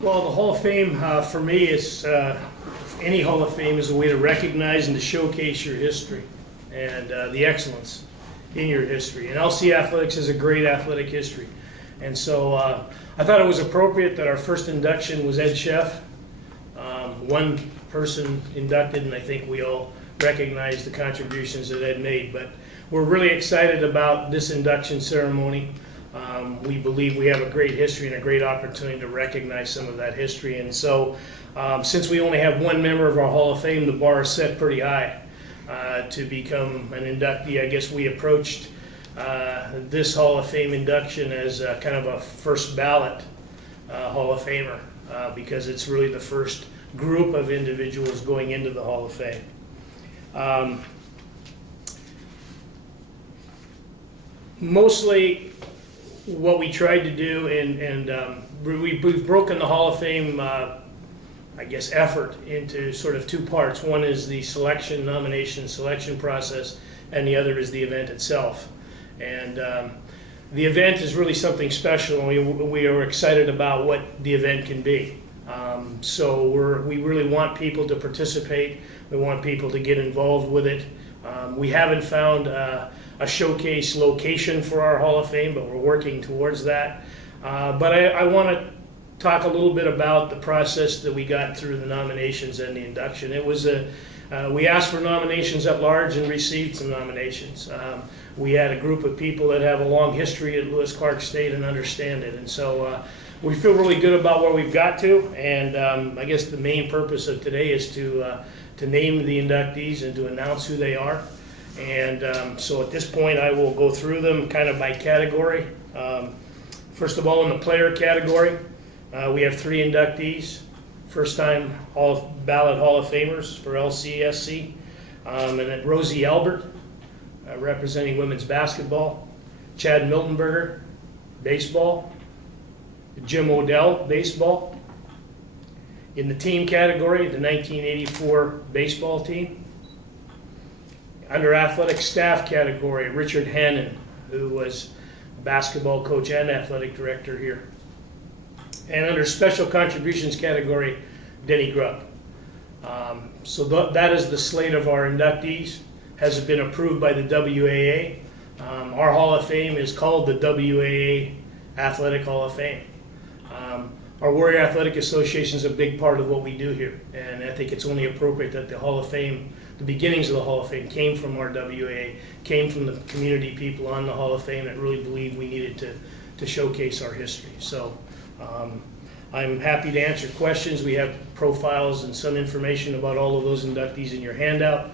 Well, the Hall of Fame, for me, is any Hall of Fame is a way to recognize and to showcase your history and the excellence in your history. And LC Athletics is a great athletic history. And so I thought it was appropriate that our first induction was Ed Sheff. One person inducted, and I think we all recognize the contributions that Ed made. But we're really excited about this induction ceremony. We believe we have a great history and a great opportunity to recognize some of that history. And so since we only have one member of our Hall of Fame, the bar is set pretty high to become an inductee. I guess we approached this Hall of Fame induction as kind of a first ballot Hall of Famer because it's really the first group of individuals going into the Hall of Fame. Mostly what we tried to do, and we've broken the Hall of Fame, I guess, effort into sort of two parts. One is the selection, nomination, selection process, and the other is the event itself. And the event is really something special, and we are excited about what the event can be. So we really want people to participate. We want people to get involved with it. We haven't found a showcase location for our Hall of Fame, but we're working towards that. But I want to talk a little bit about the process that we got through the nominations and the induction. It was we asked for nominations at large and received some nominations. We had a group of people that have a long history at Lewis Clark State and understand it, and so we feel really good about where we've got to. And I guess the main purpose of today is to name the inductees and to announce who they are. And so at this point, I will go through them kind of by category. First of all, in the player category, we have 3 inductees, first-time ballot Hall of Famers for LCSC. And then Rosie Albert, representing women's basketball. Chad Miltenberger, baseball. Jim Odell, baseball. In the team category, the 1984 baseball team. Under athletic staff category, Richard Hannon, who was basketball coach and athletic director here. And under special contributions category, Denny Grubb. So that is the slate of our inductees. Has been approved by the WAA. Our Hall of Fame is called the WAA Athletic Hall of Fame. Our Warrior Athletic Association is a big part of what we do here, and I think it's only appropriate that the Hall of Fame, the beginnings of the Hall of Fame, came from our WAA, came from the community people on the Hall of Fame that really believed we needed to showcase our history. So I'm happy to answer questions. We have profiles and some information about all of those inductees in your handout,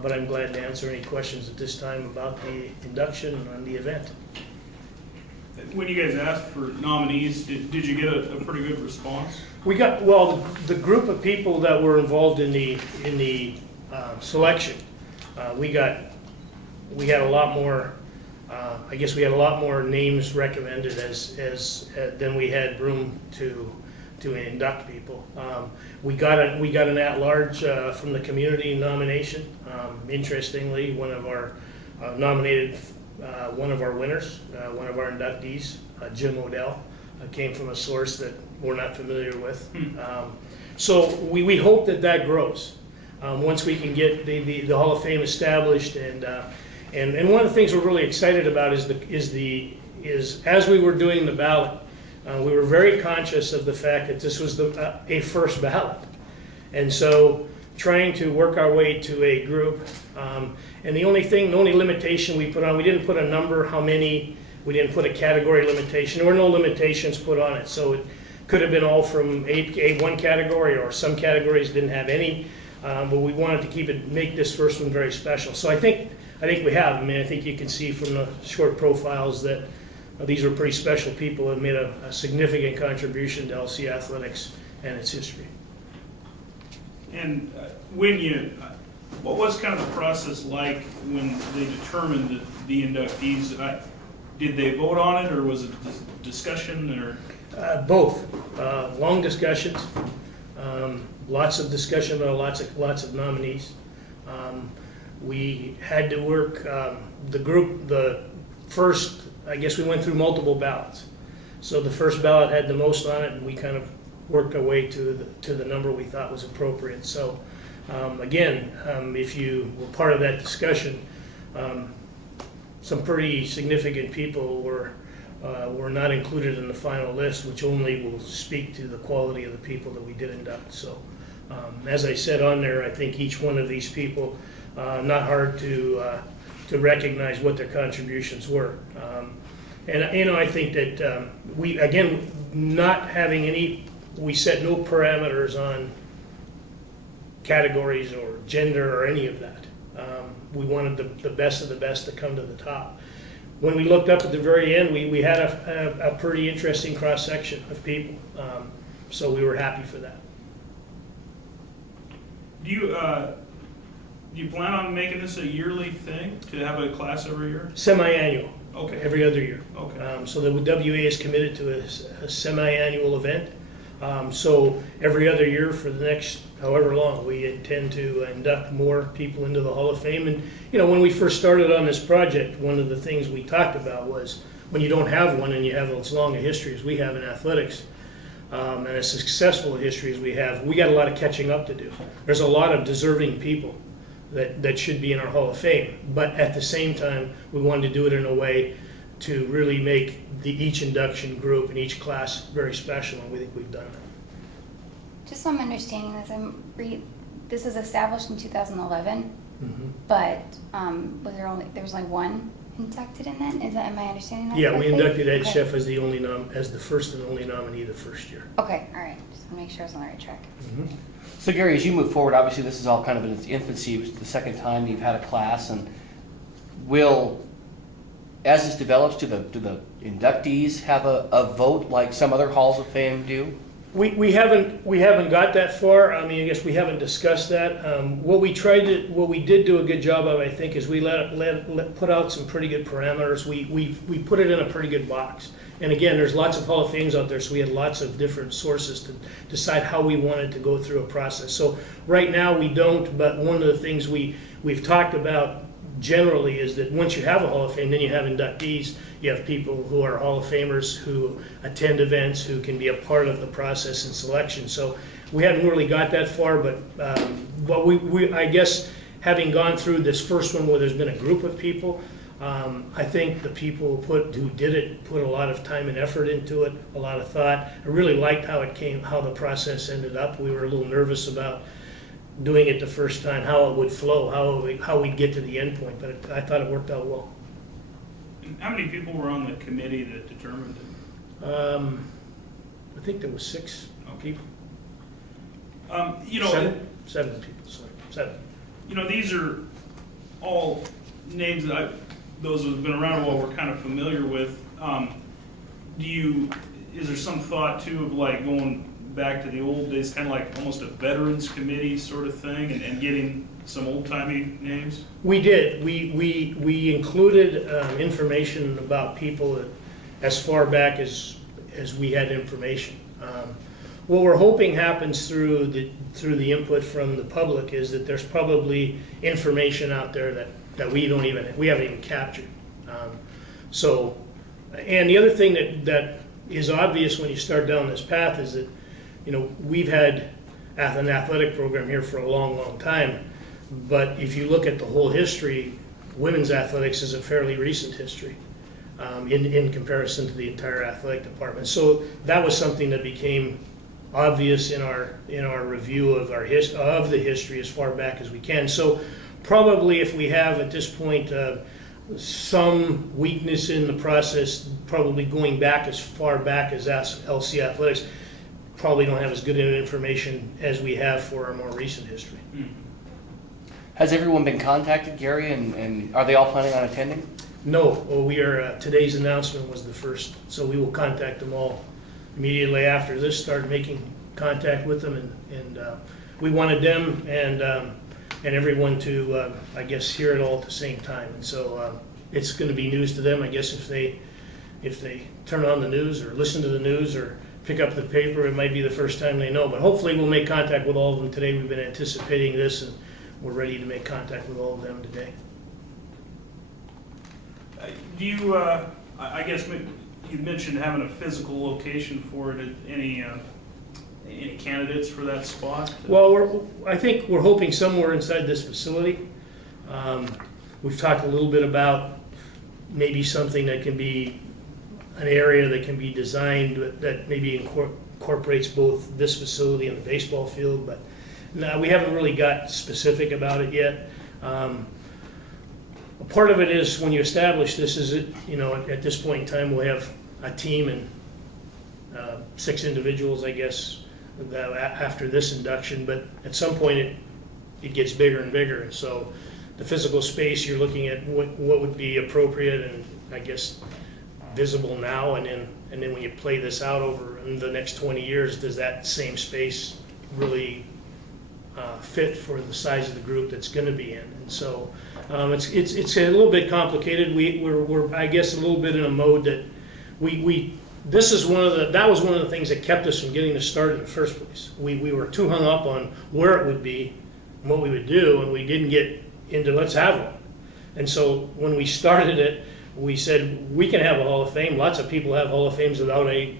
but I'm glad to answer any questions at this time about the induction and the event. When you guys asked for nominees, did you get a pretty good response? We got, well, the group of people that were involved in the selection, we had a lot more. I guess we had a lot more names recommended than we had room to induct people. We got an at-large from the community nomination. Interestingly, one of our nominated. One of our winners, one of our inductees, Jim Odell, came from a source that we're not familiar with. So we hope that grows once we can get the Hall of Fame established. And one of the things we're really excited about is as we were doing the ballot, we were very conscious of the fact that this was a first ballot, and so trying to work our way to a group. And the only limitation we put on, we didn't put a number, how many, we didn't put a category limitation. There were no limitations put on it. So it could have been all from one category, or some categories didn't have any. But we wanted to make this first one very special. So I think we have. I mean, I think you can see from the short profiles that these are pretty special people who have made a significant contribution to LC Athletics and its history. And what was kind of the process like when they determined the inductees? Did they vote on it, or was it discussion, or? Both. Long discussions, lots of discussion about lots of nominees. We had to work the first. I guess we went through multiple ballots. So the first ballot had the most on it, and we kind of worked our way to the number we thought was appropriate. So again, if you were part of that discussion, some pretty significant people were not included in the final list, which only will speak to the quality of the people that we did induct. So as I said on there, I think each one of these people, not hard to recognize what their contributions were. And you know, I think that we, again, not having any, we set no parameters on categories or gender or any of that. We wanted the best of the best to come to the top. When we looked up at the very end, we had a pretty interesting cross-section of people. So we were happy for that. Do you plan on making this a yearly thing, to have a class every year? Semi-annual. Okay. Every other year. Okay. So the WA is committed to a semi-annual event. So every other year for the next however long, we intend to induct more people into the Hall of Fame. And you know, when we first started on this project, one of the things we talked about was when you don't have one and you have as long a history as we have in athletics, and as successful a history as we have, we got a lot of catching up to do. There's a lot of deserving people that should be in our Hall of Fame, but at the same time, we wanted to do it in a way to really make each induction group and each class very special, and we think we've done that. Just so I'm understanding this, this was established in 2011, Mm-hmm. but there was only one inducted in that? Am I understanding that Yeah, we correctly? inducted Ed Okay. Sheff as the first and only nominee the first year. Okay, all right, just to make sure I was on the right track. Mm-hmm. So Gary, as you move forward, obviously this is all kind of in its infancy. It was the second time you've had a class, and as this develops, do the inductees have a vote like some other halls of fame do? We haven't got that far. I mean, I guess we haven't discussed that. What we did do a good job of, I think, is we put out some pretty good parameters. We put it in a pretty good box. And again, there's lots of Hall of Fames out there, so we had lots of different sources to decide how we wanted to go through a process. So right now we don't, but one of the things we've talked about generally is that once you have a Hall of Fame, then you have inductees. You have people who are Hall of Famers who attend events, who can be a part of the process and selection. So we haven't really got that far, but I guess having gone through this first one where there's been a group of people, I think the people who did it put a lot of time and effort into it, a lot of thought. I really liked how the process ended up. We were a little nervous about doing it the first time, how it would flow, how we'd get to the end point, but I thought it worked out well. And how many people were on the committee that determined it? I think there was 6 people. Seven people, sorry, 7. You know, these are all names that those who have been around a while we're kind of familiar with. Is there some thought too of like going back to the old days, kind of like almost a veterans committee sort of thing, and getting some old-timey names? We did. We included information about people as far back as we had information. What we're hoping happens through the input from the public is that there's probably information out there that we haven't even captured. And the other thing that is obvious when you start down this path is that, you know, we've had an athletic program here for a long, long time, but if you look at the whole history, women's athletics is a fairly recent history in comparison to the entire athletic department. So that was something that became obvious in our review of the history as far back as we can. So probably if we have at this point some weakness in the process, probably going back as far back as LC athletics, probably don't have as good information as we have for our more recent history. Has everyone been contacted, Gary, and are they all planning on attending? No, well, we are. Today's announcement was the first, so we will contact them all immediately after this. Start making contact with them, and we wanted them and everyone to, I guess, hear it all at the same time. And so it's going to be news to them, I guess, if they turn on the news or listen to the news or pick up the paper, it might be the first time they know. But hopefully we'll make contact with all of them today. We've been anticipating this, and we're ready to make contact with all of them today. Do you, I guess you mentioned having a physical location for it. Any Any candidates for that spot? Well, I think we're hoping somewhere inside this facility. We've talked a little bit about maybe something that can be an area that can be designed that maybe incorporates both this facility and the baseball field, but no, we haven't really got specific about it yet. A part of it is when you establish this is, at this point in time, we'll have a team and 6 individuals, I guess, after this induction, but at some point it gets bigger and bigger, and so the physical space, you're looking at what would be appropriate and I guess visible now, and then when you play this out over in the next 20 years, does that same space really fit for the size of the group that's going to be in? And so it's a little bit complicated. We're I guess a little bit in a mode that this is that was one of the things that kept us from getting this started in the first place. We were too hung up on where it would be and what we would do, and we didn't get into let's have one. And so when we started it, we said we can have a Hall of Fame. Lots of people have Hall of Fames without a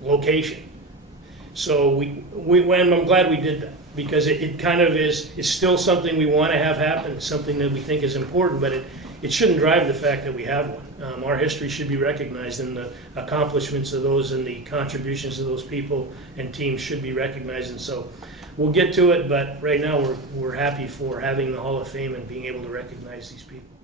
location. So I'm glad we did that, because it kind of it's still something we want to have happen. It's something that we think is important, but it shouldn't drive the fact that we have one. Our history should be recognized, and the accomplishments of those and the contributions of those people and teams should be recognized. And so we'll get to it, but right now we're happy for having the Hall of Fame and being able to recognize these people.